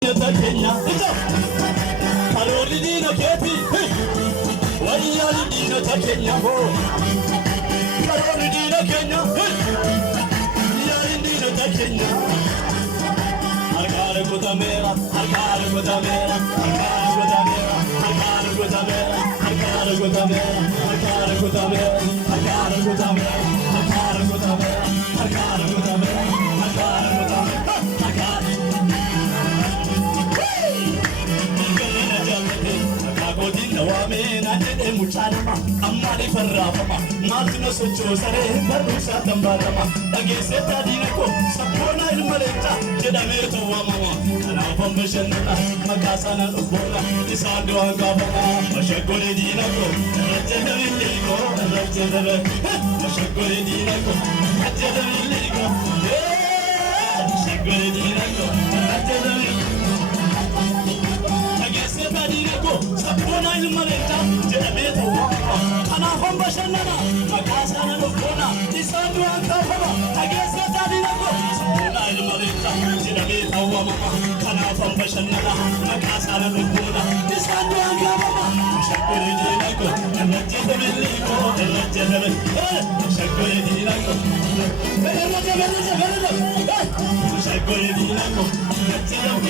Kenya, Karoli dina keti, Wayali dina Kenya, Karoli dina Kenya, Yali dina Kenya, Agare Gutamera, Agare Gutamera, Agare Gutamera, Agare Gutamera, Agare Gutamera, Agare Gutamera, Agare Gutamera, Agare Gutamera, Agare Gutamera, Agare Gutamera, Agare waamama najede muchalama amali farrafama maltino socho sare barusa tambarama dageseta dinako sabboonaa ilma leencaa jedhamee waamama kanaafan bashannana makasana dhufboona isaan du'aan gaafama mashaggole dinako rajjadamilliko rajjadame mashaggole dinako rajjadamilliko mashaggole dinako rajjadame Sabboonaa ilma leencaa jedhamee waamama kanaafan bashannana makaasana dhufboona isaan du'aan gaafama dhageessata dinako Sabboonaa ilma leencaa jedhamee waamama kanaafan bashannana makaasana dhufboona isaan du'aan gaafama mashaggole dinako rajjadamilliko rajjadame mashaggole dinako mashaggole dinako rajjadame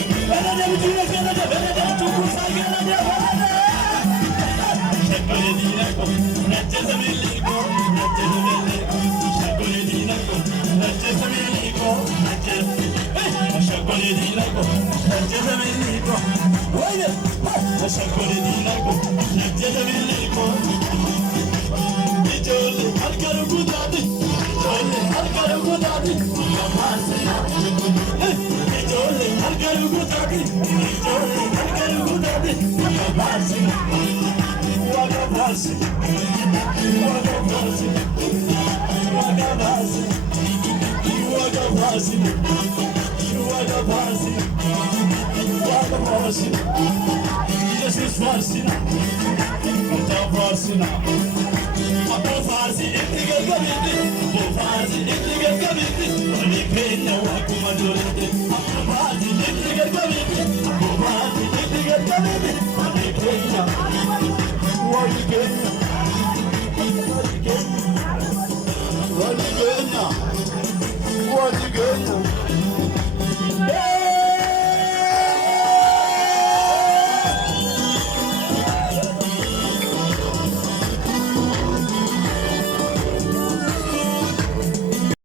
Jesus Farsina, Farsina, Abu Farsi, Indigal Gabiti, Abu Farsi, Indigal Gabiti, Only Kenya, Wakuma Durante, Abu Farsi, Indigal Gabiti, Abu Farsi, Indigal Gabiti, Only Kenya, Only Kenya, Only Kenya, Only Kenya, Only Kenya.